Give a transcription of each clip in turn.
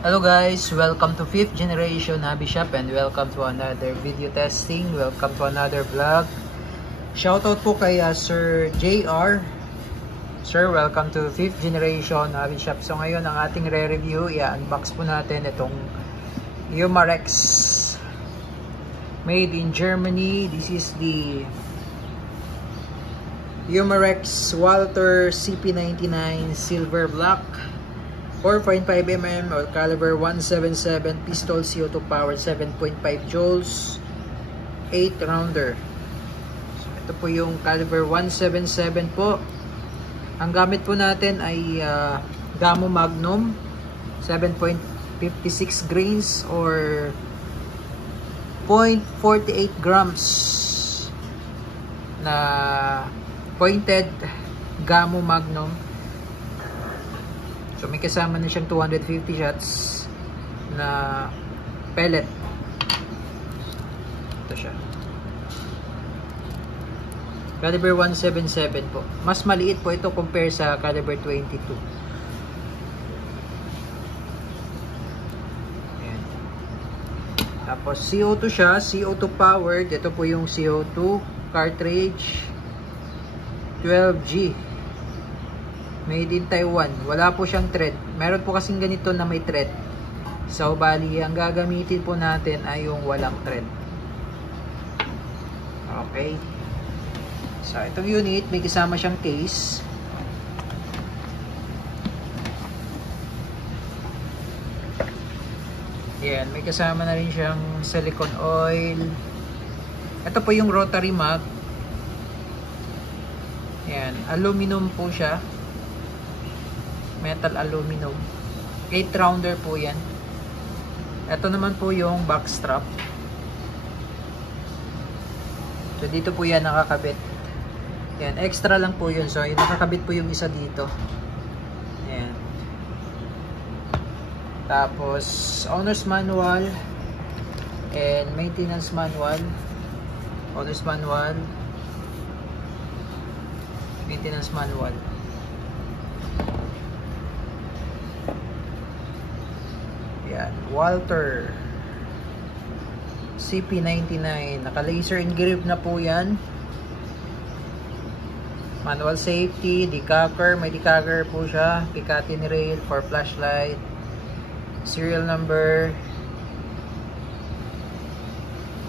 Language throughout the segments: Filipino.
Hello guys, welcome to 5th generation hobby shop and welcome to another video testing. Welcome to another vlog. Shoutout po kay Sir JR. Sir, welcome to 5th generation hobby shop. So ngayon ang ating re-review, i-unbox po natin itong Umarex made in Germany. This is the Umarex Walther CP99 silver black, 4.5mm or caliber 177 pistol, CO2 powered, 7.5 joules, 8 rounder. So, ito po yung caliber 177 po. Ang gamit po natin ay Gamo Magnum 7.56 grains or 0.48 grams na pointed Gamo Magnum. So may kasama na siyang 250 shots na pellet. Ito siya. Caliber 177 po. Mas maliit po ito compare sa caliber 22. Ayan. Tapos CO2 siya, CO2 powered. Ito po yung CO2 cartridge 12G. Made in Taiwan. Wala po siyang thread. Meron po kasing ganito na may thread. So, bali, ang gagamitin po natin ay yung walang thread. Okay. So, itong unit, may kasama siyang case. Yan. May kasama na rin siyang silicone oil. Ito po yung rotary mag. Yan. Aluminum po siya. Metal aluminum. 8 rounder po yan. Ito naman po yung back strap. So dito po yan nakakabit. Yan, extra lang po yun. So yung nakakabit po yung isa dito. Yan. Tapos owner's manual and maintenance manual. Owner's manual, maintenance manual. Yan, Walther CP99, naka laser engraved na po yan. Manual safety, decocker, may decocker po siya, Picatinny rail for flashlight, serial number.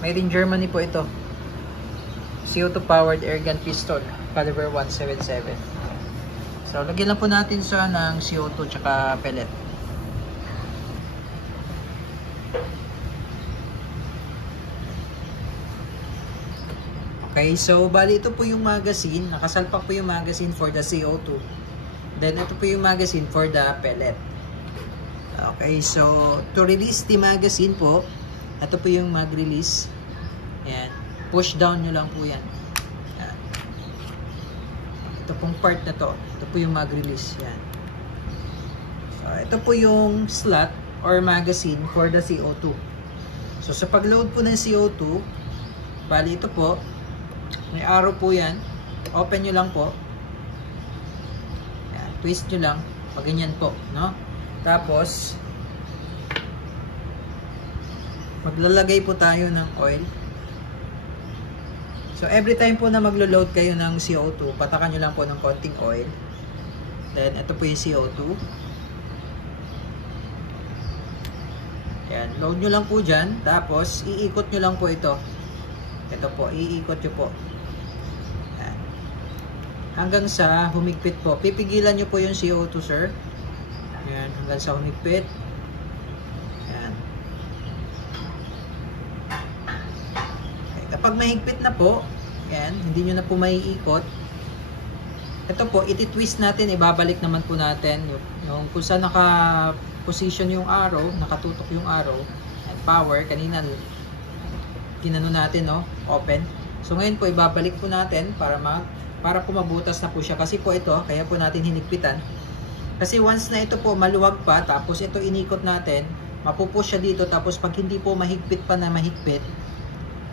Made in Germany po ito. CO2 powered airgun pistol, caliber 177. So lagyan lang po natin siya ng CO2 tsaka pellet. Okay, so bali ito po yung magazine. Nakasalpak po yung magazine for the CO2. Then ito po yung magazine for the pellet. Okay, so to release the magazine po, ito po yung mag-release. Yan. Push down nyo lang po yan. Yan. Ito pong part na to. Ito po yung mag-release. Yan. So ito po yung slot or magazine for the CO2. So sa pag-load po ng CO2, bali ito po, may arrow po yan. Open nyo lang po. Yan. Twist nyo lang. Pag ganyan po. No? Tapos, maglalagay po tayo ng oil. So, every time po na maglo-load kayo ng CO2, patakan nyo lang po ng konting oil. Then, ito po yung CO2. Yan. Load nyo lang po dyan. Tapos, iikot nyo lang po ito. Ito po, iikot nyo po. Yan. Hanggang sa humigpit po. Pipigilan nyo po yung CO2, sir. Yan, hanggang sa humigpit. Yan. Okay. Kapag mahigpit na po, yan, hindi nyo na po maiikot. Ito po, iti-twist natin, ibabalik naman po natin yung kung saan naka-position yung arrow, nakatutok yung arrow, at power, kanina tinano natin, no? Open. So ngayon po ibabalik po natin para po mabutas na po siya, kasi po ito kaya po natin hinigpitan. Kasi once na ito po maluwag pa, tapos ito inikot natin, mapupush siya dito, tapos pag hindi po mahigpit pa na mahigpit,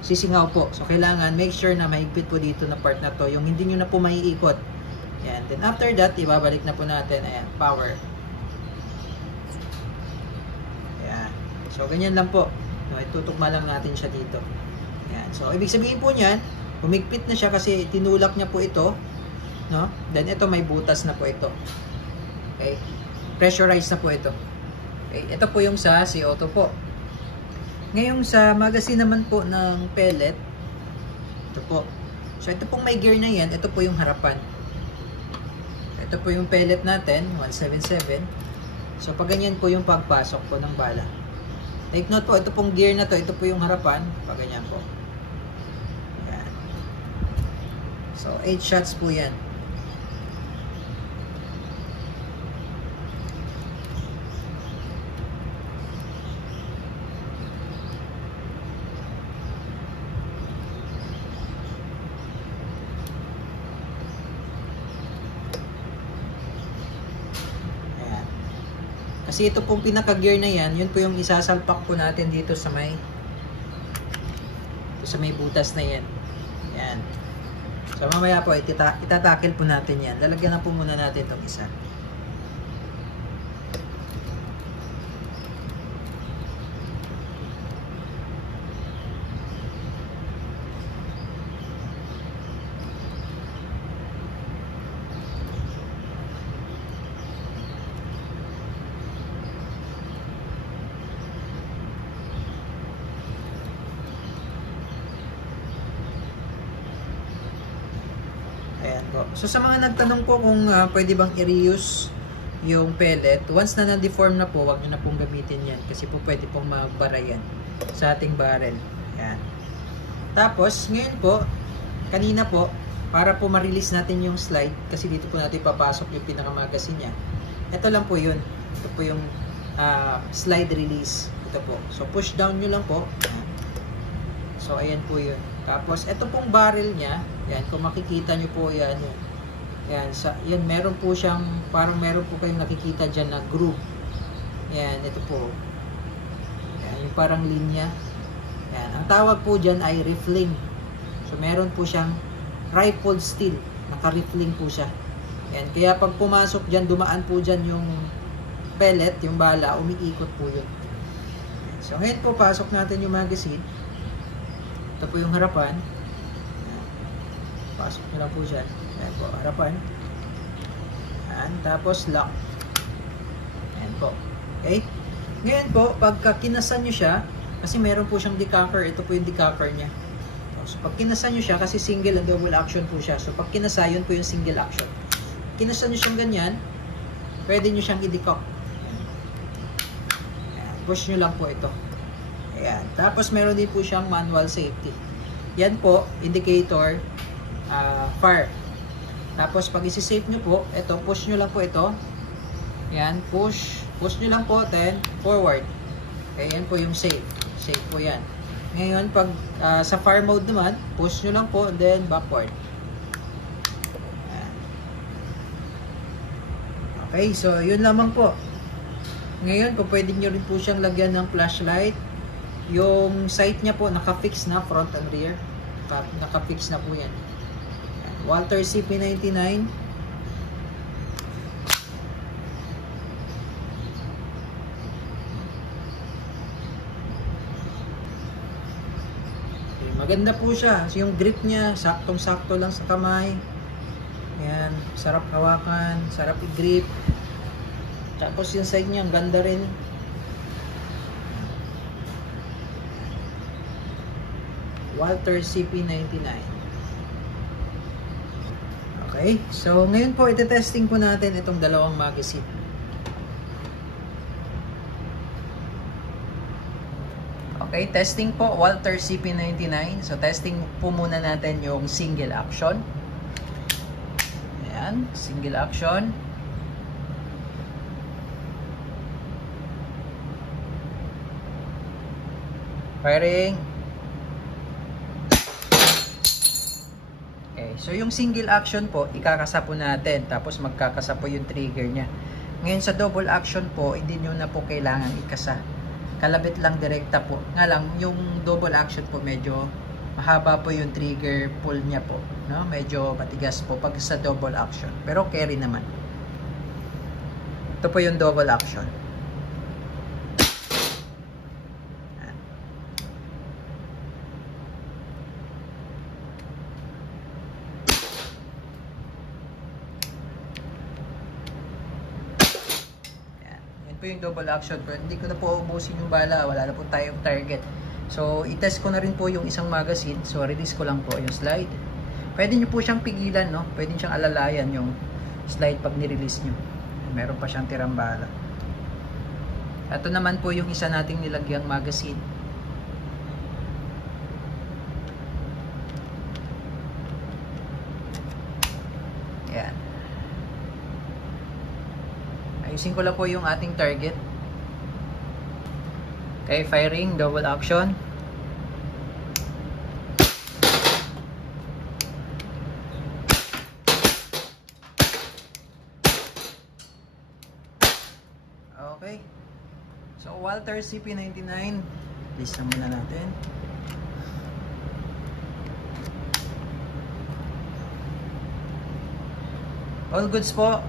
sisingaw po. So kailangan make sure na mahigpit po dito na part na to, yung hindi nyo na po maiikot. Yan. Then after that, ibabalik na po natin. Ayan, power. So, ganyan lang po. No, itutugma lang natin siya dito. Yan. So, ibig sabihin po niyan, humigpit na siya kasi tinulak niya po ito. No? Then, ito may butas na po ito. Okay? Pressurized na po ito. Okay? Ito po yung sa CO2 po. Ngayon sa magazine naman po ng pellet, ito po. So, ito pong may gear na yan, ito po yung harapan. Ito po yung pellet natin, 177. So, pag ganyan po yung pagpasok po ng bala. Take note po, ito pong gear na to, ito po yung harapan, pag ganyan po. Yan. So, 8 shots po yan. Kasi ito pong pinaka-gear na yan, yun po yung isasalpak po natin dito sa may butas na yan. Yan. So mamaya po, itatakil po natin yan. Lalagyan na po muna natin itong isa. Ayan po. So sa mga nagtanong po kung pwede bang i-reuse yung pellet, once na na-deform na po, wag nyo na pong gamitin yan kasi po pwede pong magbara yan sa ating barrel. Ayan. Tapos, ngayon po, kanina po, para po ma-release natin yung slide, kasi dito po natin papasok yung pinaka-magazine niya. Ito lang po yun. Ito po yung slide release. Ito po. So push down nyo lang po. Ayan. So ayan po yun. Tapos, ito pong barrel niya, yan, kung makikita nyo po yan, yan, meron po siyang, parang meron po kayong nakikita dyan na groove. Yan, ito po. Yan, yung parang linya. Yan, ang tawag po dyan ay riffling. So, meron po siyang rifled steel. Naka-riffling po siya. Yan, kaya pag pumasok dyan, dumaan po dyan yung pellet, yung bala, umiikot po yun. So, ngayon po, pasok natin yung magazine. Ito po yung harapan. Pasok nyo lang po dyan. Ayan po, harapan. Ayan, tapos lock. Ayan po. Okay? Ngayon po, pagka kinasan nyo siya, kasi meron po siyang decocker, ito po yung decocker niya. So, pag kinasan nyo siya, kasi single and double action po siya. So, pag kinasa, yun po yung single action. Kinasan nyo siyang ganyan, pwede nyo siyang i-decock. Ayan, push nyo lang po ito. Ayan. Tapos meron din po siyang manual safety. Yan po, indicator, fire. Tapos pag isi-safe nyo po, ito, push nyo lang po ito. Ayan, push nyo lang po, then forward. Okay, yan po yung safe. Safe po yan. Ngayon, pag sa fire mode naman, push nyo lang po, then backward. Ayan. Okay, so yun lamang po. Ngayon, po pwede nyo rin po siyang lagyan ng flashlight. Yung sight niya po, naka-fix na, front and rear. Naka-fix na po yan. Walther CP99. Maganda po siya. Yung grip niya, saktong-sakto lang sa kamay. Ayan, sarap hawakan, sarap i-grip. Tapos yung side niya, ang ganda rin. Walther CP99. Okay, so ngayon po ite-testing po natin itong dalawang magazine. Okay, testing po Walther CP99. So testing po muna natin yung single action. Ayan, single action. Firing. So yung single action po, ikakasa po natin. Tapos magkakasa po yung trigger niya. Ngayon sa double action po, hindi nyo na po kailangan ikasa. Kalabit lang direkta po. Nga lang, yung double action po medyo mahaba po yung trigger pull niya po. No? Medyo matigas po pag sa double action. Pero carry naman. Ito po yung double action. po yung double action ko. Hindi ko na po ubusin yung bala, wala na po tayong target. So, i-test ko na rin po yung isang magazine. So, release ko lang po yung slide. Pwede nyo po siyang pigilan, no? Pwede siyang alalayan yung slide pag nirelease nyo. Meron pa siyang tirang bala. Ito naman po yung isa nating nilagyang magazine. Ayan. Ayusin ko lang po yung ating target. Okay, firing, double action. Okay. So, Walther CP99. List na muna natin. All goods po.